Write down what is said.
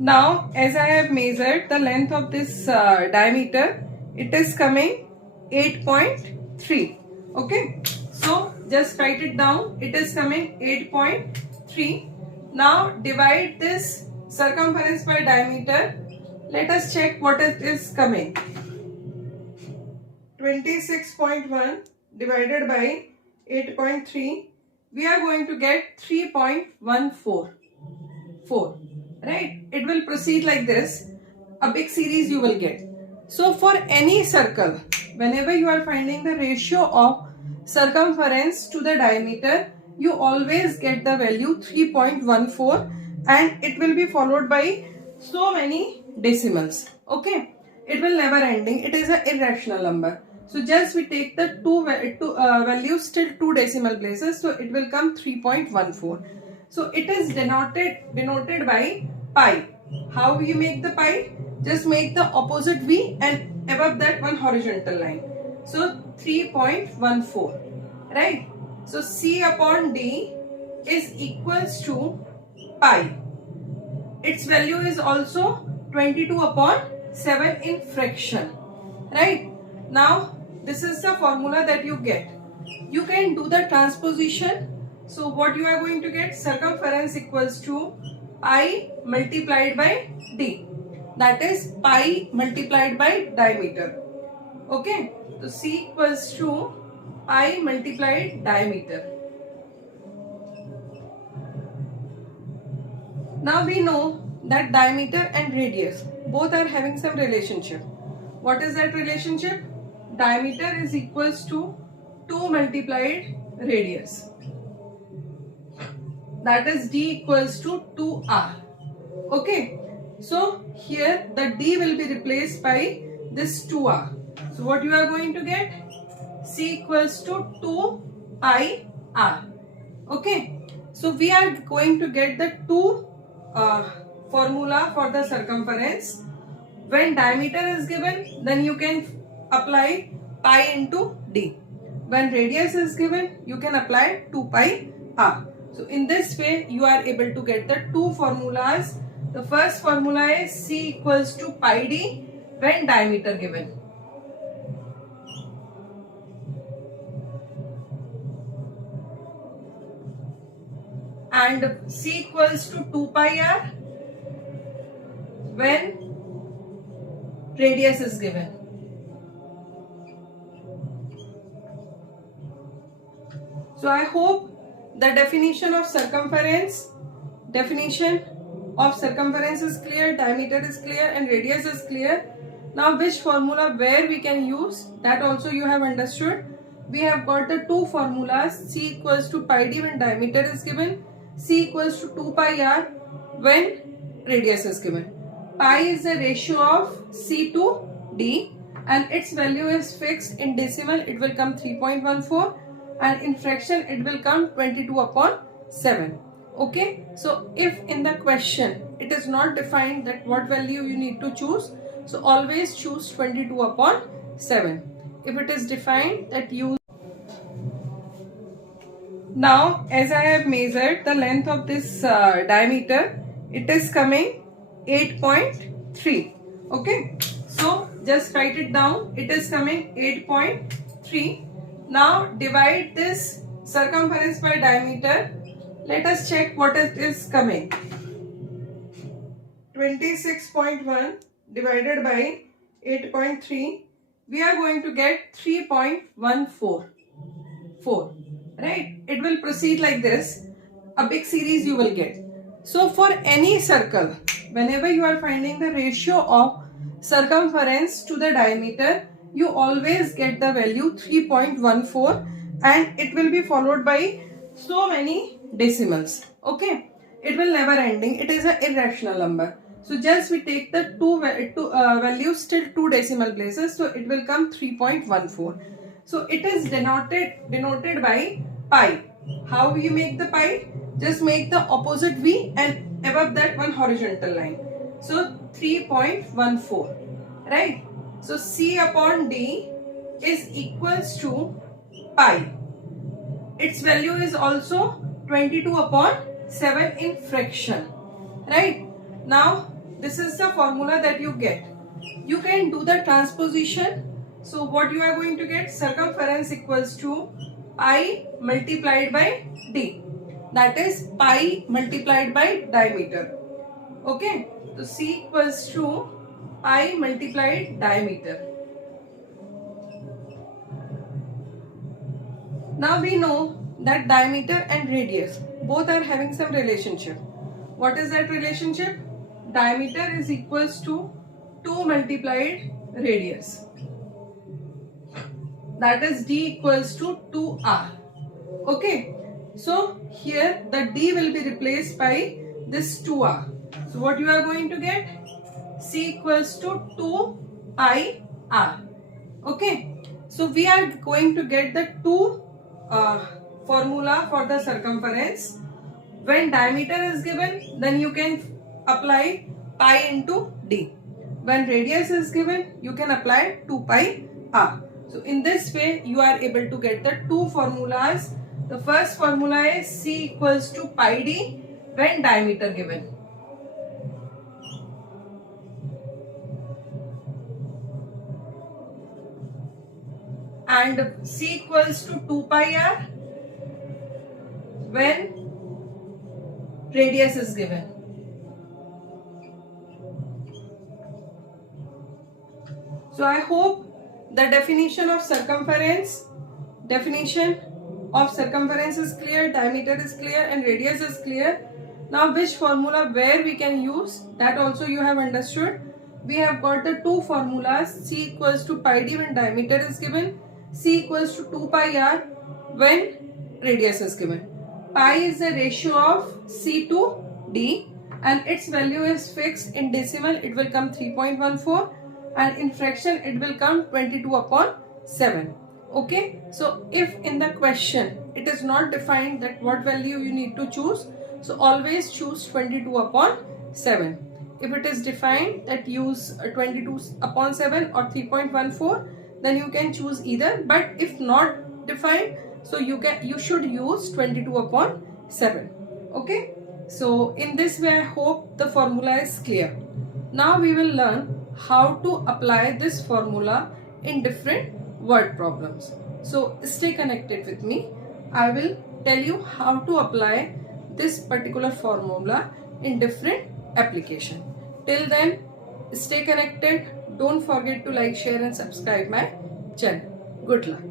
Now, as I have measured the length of this diameter, it is coming 8.3. Okay, so just write it down. It is coming 8.3. Now divide this circumference by diameter. Let us check what it is coming. 26.1 divided by 8.3. We are going to get 3.144. Right? It will proceed like this. A big series you will get. So for any circle, whenever you are finding the ratio of circumference to the diameter, you always get the value 3.14 and it will be followed by so many decimals. Okay, it will never ending. It is an irrational number. So just we take the two values till two decimal places, so it will come 3.14. So it is denoted by pi. How you make the pi? Just make the opposite v and above that one horizontal line. So 3.14, right? So C upon D is equals to pi. Its value is also 22 upon 7 in fraction, right? Now this is the formula that you get. You can do the transposition. So what you are going to get? Circumference equals to pi multiplied by d. That is pi multiplied by diameter. Okay. So C equals to pi multiplied diameter. Now we know that diameter and radius both are having some relationship. What is that relationship? Diameter is equals to 2 multiplied radius. That is d equals to 2r. Okay. So here the d will be replaced by this 2r. So what you are going to get? C equals to 2 pi r. Okay. So we are going to get the two formula for the circumference. When diameter is given, then you can apply pi into d. When radius is given, you can apply 2 pi r. So in this way, you are able to get the two formulas. The first formula is C equals to pi d when diameter given. And C equals to 2 pi r when radius is given. So I hope the definition of circumference is clear, diameter is clear and radius is clear. Now which formula where we can use, that also you have understood. We have got the two formulas. C equals to pi d when diameter is given, C equals to 2 pi r when radius is given. Pi is the ratio of C to D and its value is fixed in decimal. It will come 3.14 and in fraction it will come 22 upon 7. Okay, so if in the question it is not defined that what value you need to choose, so always choose 22 upon 7. If it is defined that you. Now as I have measured the length of this diameter, it is coming 8.3. Okay, so just write it down. It is coming 8.3. Now divide this circumference by diameter. Let us check what it is coming. 26.1 divided by 8.3. We are going to get 3.144. Right? It will proceed like this. A big series you will get. So for any circle, whenever you are finding the ratio of circumference to the diameter, you always get the value 3.14 and it will be followed by so many decimals. Okay, it will never ending. It is an irrational number. So just we take the two values till two decimal places, so it will come 3.14. So it is denoted by pi. How you make the pi? Just make the opposite v and above that one horizontal line. So 3.14, right? So C upon D is equals to pi. Its value is also 22 upon 7 in fraction, right? Now this is the formula that you get. You can do the transposition. So what you are going to get, circumference equals to pi multiplied by d, that is pi multiplied by diameter. Okay, so C equals to pi multiplied diameter. Now we know that diameter and radius both are having some relationship. What is that relationship? Diameter is equals to 2 multiplied radius, that is d equals to 2r. Okay, so here the d will be replaced by this 2r. So what you are going to get? C equals to 2 pi r. Okay, so we are going to get the two formula for the circumference. When diameter is given, then you can apply pi into d. When radius is given, you can apply 2 pi r. So in this way, you are able to get the two formulas. The first formula is C equals to pi d when diameter given. And C equals to 2 pi r when radius is given. So I hope the definition of circumference is clear, diameter is clear, and radius is clear. Now which formula where we can use, that also you have understood. We have got the two formulas, C equals to pi d when diameter is given, C equals to 2 pi r when radius is given. Pi is the ratio of C to d and its value is fixed. In decimal it will come 3.14 and in fraction it will come 22/7. Okay, so if in the question it is not defined that what value you need to choose, so always choose 22/7. If it is defined that use 22/7 or 3.14, then you can choose either. But if not defined, so you should use 22/7. Okay, so in this way I hope the formula is clear. Now we will learn how to apply this formula in different word problems. So stay connected with me. I will tell you how to apply this particular formula in different application. Till then, stay connected. Don't forget to like, share and subscribe my channel. Good luck.